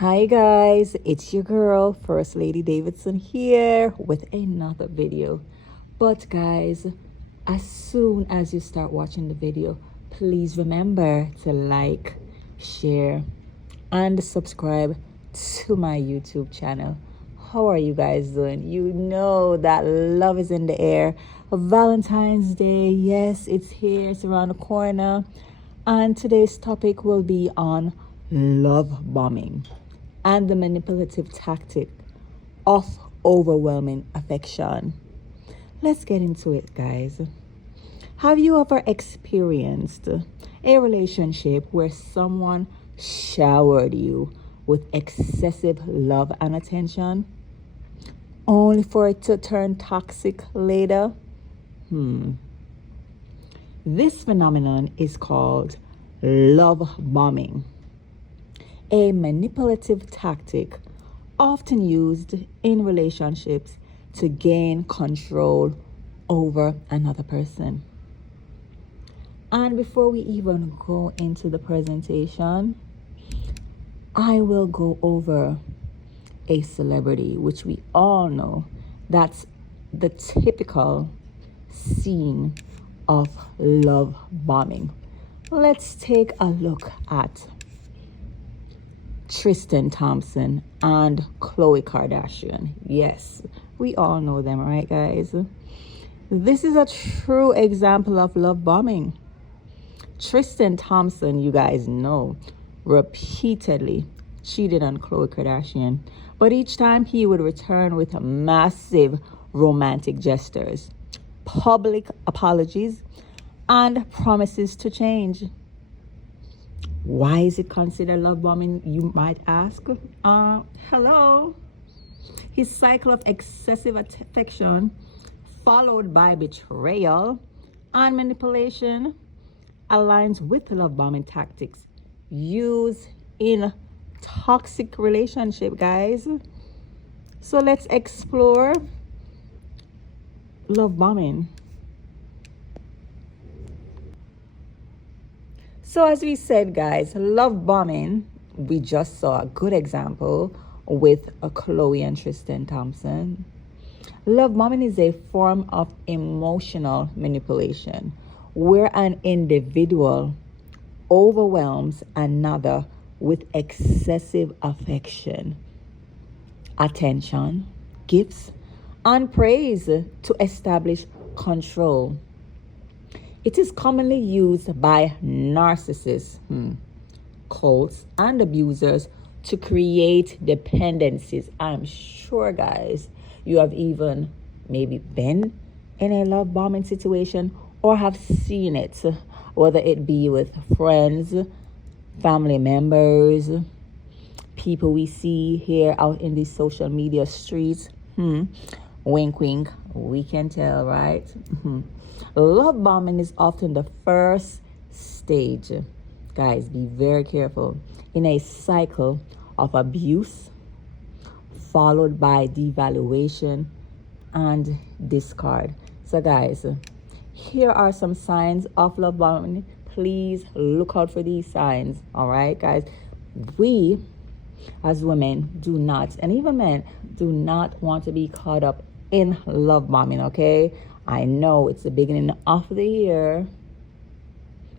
Hi guys, it's your girl First Lady Davidson here with another video. But guys, as soon as you start watching the video, please remember to like, share, and subscribe to my YouTube channel. How are you guys doing? You know that love is in the air. Valentine's Day, yes, it's here, it's around the corner. And today's topic will be on love bombing and the manipulative tactic of overwhelming affection. Let's get into it, guys. Have you ever experienced a relationship where someone showered you with excessive love and attention, only for it to turn toxic later? This phenomenon is called love bombing, a manipulative tactic often used in relationships to gain control over another person. And before we even go into the presentation, I will go over a celebrity, which we all know that's the typical scene of love bombing. Let's take a look at Tristan Thompson and Khloe Kardashian. Yes, we all know them, right, guys? This is a true example of love bombing. Tristan Thompson, you guys know, repeatedly cheated on Khloe Kardashian, but each time he would return with massive romantic gestures, public apologies, and promises to change. Why is it considered love bombing, you might ask? Hello. His cycle of excessive affection, followed by betrayal and manipulation, aligns with love bombing tactics used in toxic relationship, guys. So let's explore love bombing. So as we said, guys, love bombing, we just saw a good example with Khloe and Tristan Thompson. Love bombing is a form of emotional manipulation where an individual overwhelms another with excessive affection, attention, gifts, and praise to establish control. It is commonly used by narcissists, cults, and abusers to create dependencies. I'm sure, guys, you have even maybe been in a love bombing situation or have seen it, whether it be with friends, family members, people we see here out in these social media streets. Wink, wink, we can tell, right? Love bombing is often the first stage. Guys, be very careful. In a cycle of abuse, followed by devaluation and discard. So, guys, here are some signs of love bombing. Please look out for these signs. All right, guys. We, as women, do not, and even men, do not want to be caught up in love bombing, okay? I know it's the beginning of the year.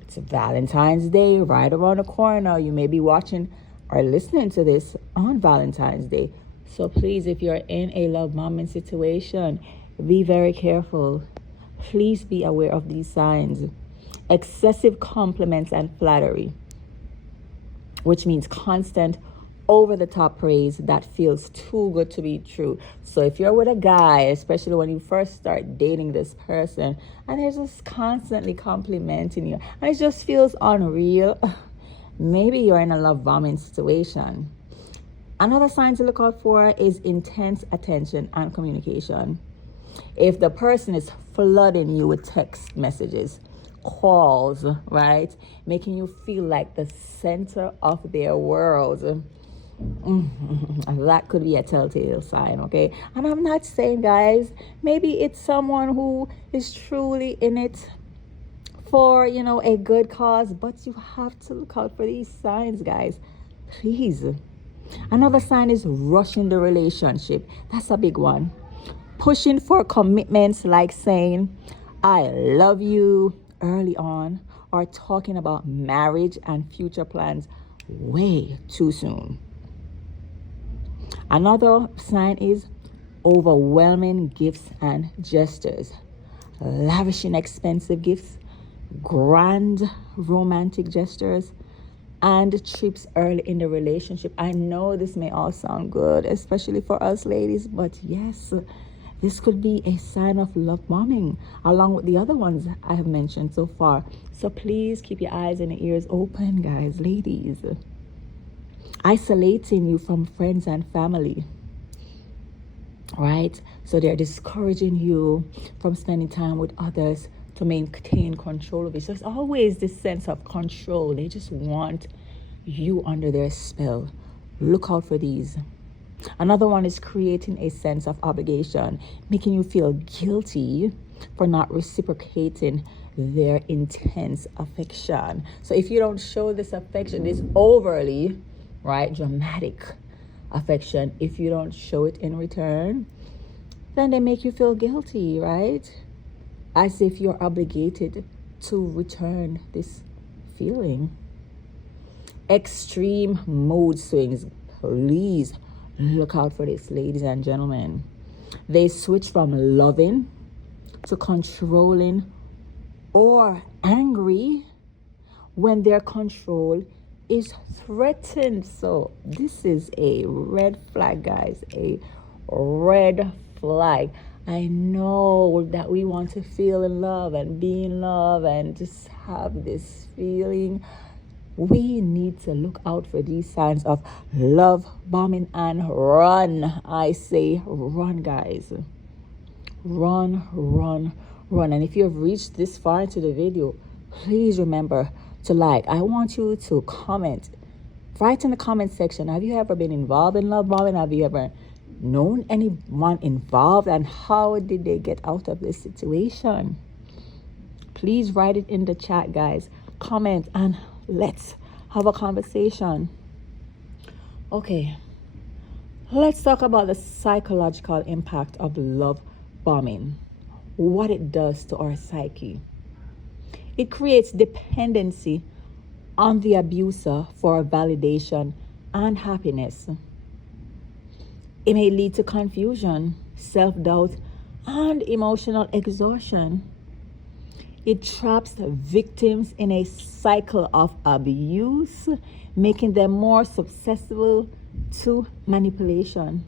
It's Valentine's Day right around the corner. You may be watching or listening to this on Valentine's Day. So please, if you're in a love bombing situation, be very careful. Please be aware of these signs. Excessive compliments and flattery, which means constant over-the-top praise that feels too good to be true. So if you're with a guy, especially when you first start dating this person, and they're just constantly complimenting you, and it just feels unreal, maybe you're in a love bombing situation. Another sign to look out for is intense attention and communication. If the person is flooding you with text messages, calls, right, making you feel like the center of their world, that could be a telltale sign, okay? And I'm not saying, guys, maybe it's someone who is truly in it for, a good cause, but you have to look out for these signs, guys. Please Another sign is rushing the relationship. That's a big one. Pushing for commitments like saying, I love you early on, or talking about marriage and future plans way too soon. Another sign is overwhelming gifts and gestures. Lavishing expensive gifts, grand romantic gestures, and trips early in the relationship. I know this may all sound good, especially for us ladies, but yes, this could be a sign of love bombing, along with the other ones I have mentioned so far. So please keep your eyes and ears open, guys, ladies. Isolating you from friends and family, right? So they're discouraging you from spending time with others to maintain control of it. So it's always this sense of control. They just want you under their spell. Look out for these. Another one is creating a sense of obligation, making you feel guilty for not reciprocating their intense affection. So if you don't show this affection, this overly, right, dramatic affection, if you don't show it in return, then they make you feel guilty, right? As if you're obligated to return this feeling. Extreme mood swings. Please look out for this, ladies and gentlemen. They switch from loving to controlling or angry when their control is threatened. So this is a red flag, guys, a red flag. I know that we want to feel in love and be in love and just have this feeling. We need to look out for these signs of love bombing and run. I say run, guys. Run, run, run. And if you have reached this far into the video, please remember to like. I want you to comment. Write in the comment section, have you ever been involved in love bombing? Have you ever known anyone involved, and how did they get out of this situation? Please write it in the chat, guys. Comment and let's have a conversation. Okay, let's talk about the psychological impact of love bombing, what it does to our psyche. It creates dependency on the abuser for validation and happiness. It may lead to confusion, self-doubt, and emotional exhaustion. It traps victims in a cycle of abuse, making them more susceptible to manipulation.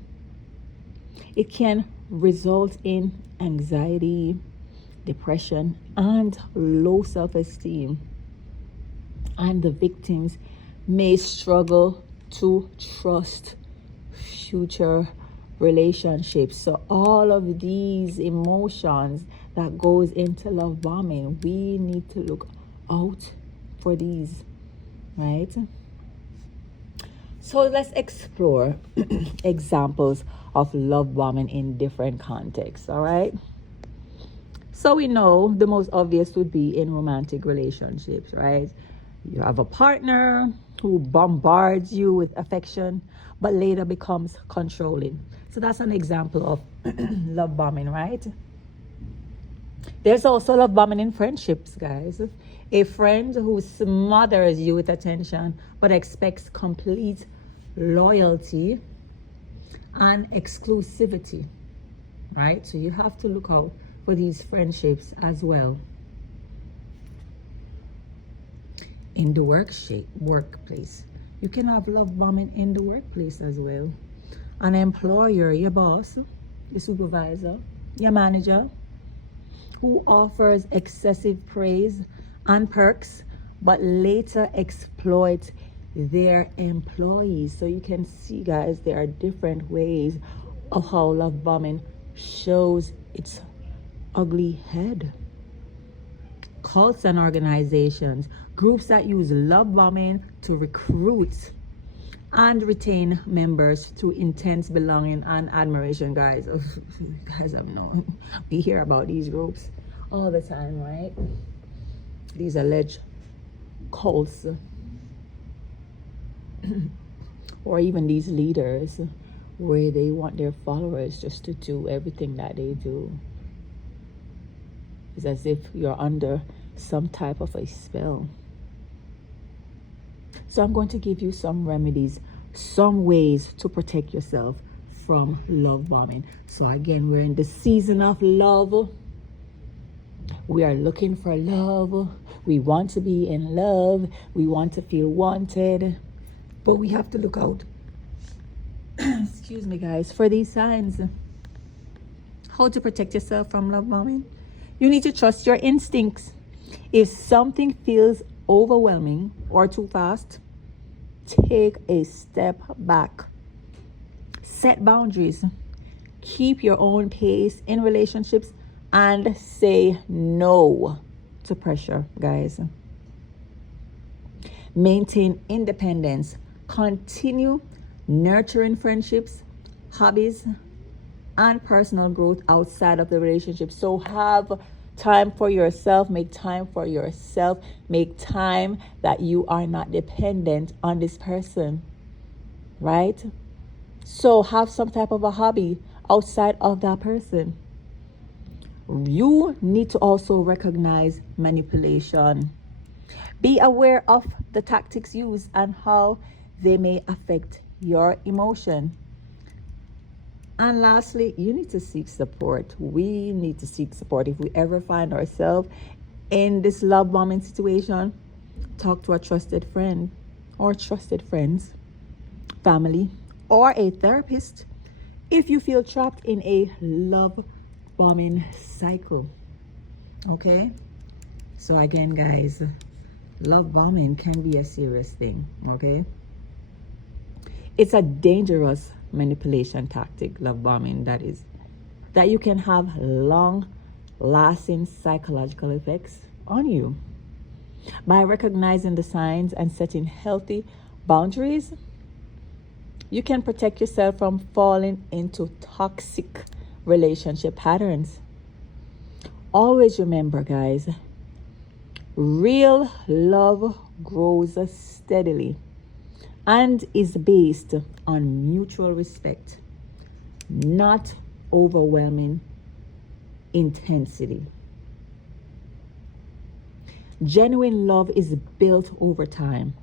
It can result in anxiety, depression, and low self-esteem. And the victims may struggle to trust future relationships. So all of these emotions that goes into love bombing, we need to look out for these, right? So let's explore examples of love bombing in different contexts, all right? So we know the most obvious would be in romantic relationships, right? You have a partner who bombards you with affection, but later becomes controlling. So that's an example of love bombing, right? There's also love bombing in friendships, guys. A friend who smothers you with attention, but expects complete loyalty and exclusivity, right? So you have to look out for these friendships as well. In the workplace, you can have love bombing in the workplace as well. An employer, your boss, your supervisor, your manager, who offers excessive praise and perks, but later exploits their employees. So you can see, guys, there are different ways of how love bombing shows its ugly head. Cults and organizations, groups that use love bombing to recruit and retain members through intense belonging and admiration, guys. You guys have known, we hear about these groups all the time, right? These alleged cults or even these leaders, where they want their followers just to do everything that they do. It's as if you're under some type of a spell. So I'm going to give you some remedies, some ways to protect yourself from love bombing. So again, we're in the season of love. We are looking for love. We want to be in love. We want to feel wanted. But we have to look out, excuse me guys, for these signs. How to protect yourself from love bombing? You need to trust your instincts. If something feels overwhelming or too fast, take a step back. Set boundaries. Keep your own pace in relationships and say no to pressure, guys. Maintain independence. Continue nurturing friendships, hobbies, and personal growth outside of the relationship. So have time for yourself. Make time for yourself. Make time that you are not dependent on this person, right? So have some type of a hobby outside of that person. You need to also recognize manipulation. Be aware of the tactics used and how they may affect your emotion. And lastly, you need to seek support. We need to seek support. If we ever find ourselves in this love bombing situation, talk to a trusted friend or trusted friends, family, or a therapist if you feel trapped in a love bombing cycle. Okay? So again, guys, love bombing can be a serious thing. Okay? It's a dangerous manipulation tactic, love bombing, that you can have long lasting psychological effects on you. By recognizing the signs and setting healthy boundaries, you can protect yourself from falling into toxic relationship patterns. Always remember, guys, real love grows steadily and is based on mutual respect, not overwhelming intensity. Genuine love is built over time,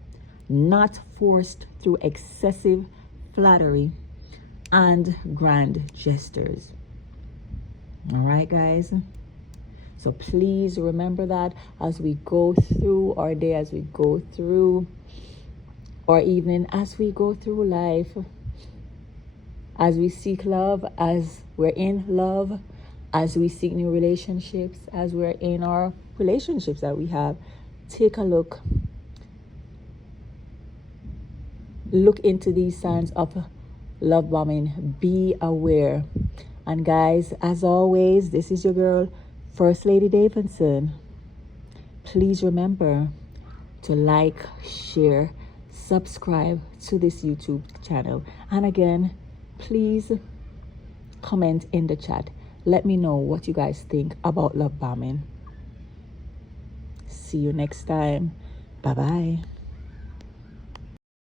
not forced through excessive flattery and grand gestures. All right, guys? So please remember that as we go through our day, as we go through our evening, as we go through life, as we seek love, as we're in love, as we seek new relationships, as we're in our relationships that we have, take a look into these signs of love bombing. Be aware. And guys, as always, this is your girl, First Lady Davidson. Please remember to like, share, subscribe to this YouTube channel. And again, please comment in the chat. Let me know what you guys think about love bombing. See you next time. Bye-bye.